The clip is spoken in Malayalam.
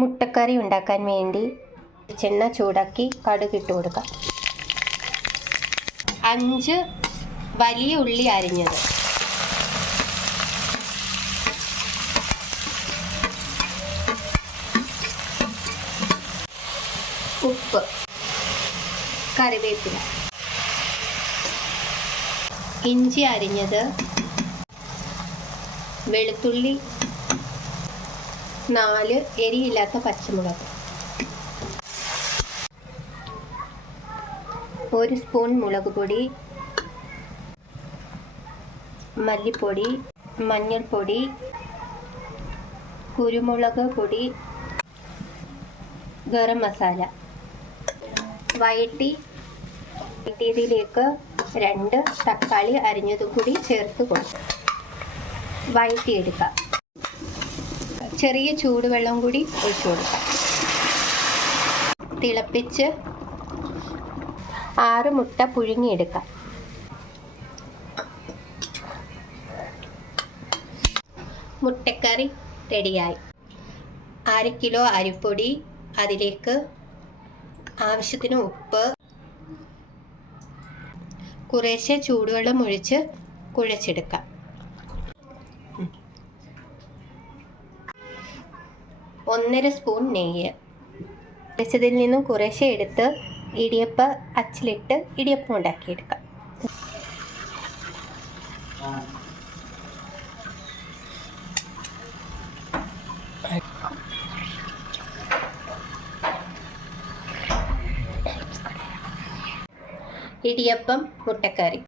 മുട്ടക്കറി ഉണ്ടാക്കാൻ വേണ്ടി വെളിച്ചെണ്ണ ചൂടാക്കി കടുക് ഇട്ട് കൊടുക്കാം. 5 വലിയ ഉള്ളി അരിഞ്ഞത്, ഉപ്പ്, കറിവേപ്പില, ഇഞ്ചി അരിഞ്ഞത്, വെളുത്തുള്ളി, 4 എരിയില്ലാത്ത പച്ചമുളക്, 1 സ്പൂൺ മുളക് പൊടി, മല്ലിപ്പൊടി, മഞ്ഞൾപ്പൊടി, കുരുമുളക് പൊടി, ഗരം മസാല. വഴറ്റിയതിലേക്ക് 2 തക്കാളി അരിഞ്ഞതും കൂടി ചേർത്ത് കൊടുക്കും. വഴറ്റിയെടുക്കാം. ചെറിയ ചൂടുവെള്ളം കൂടി ഒഴിച്ചു കൊടുക്കാം. തിളപ്പിച്ച് 6 മുട്ട പുഴുങ്ങിയെടുക്കാം. മുട്ടക്കറി റെഡിയായി. 1/2 കിലോ അരിപ്പൊടി, അതിലേക്ക് ആവശ്യത്തിന് ഉപ്പ്, കുറേശ്ശെ ചൂടുവെള്ളം ഒഴിച്ച് കുഴച്ചെടുക്കാം. 1.5 സ്പൂൺ നെയ്യ്. വെച്ചതിൽ നിന്നും കുറേശ്ശെ എടുത്ത് ഇടിയപ്പ അച്ചിലിട്ട് ഇടിയപ്പം ഉണ്ടാക്കിയെടുക്കാം. ഇടിയപ്പം മുട്ടക്കറി.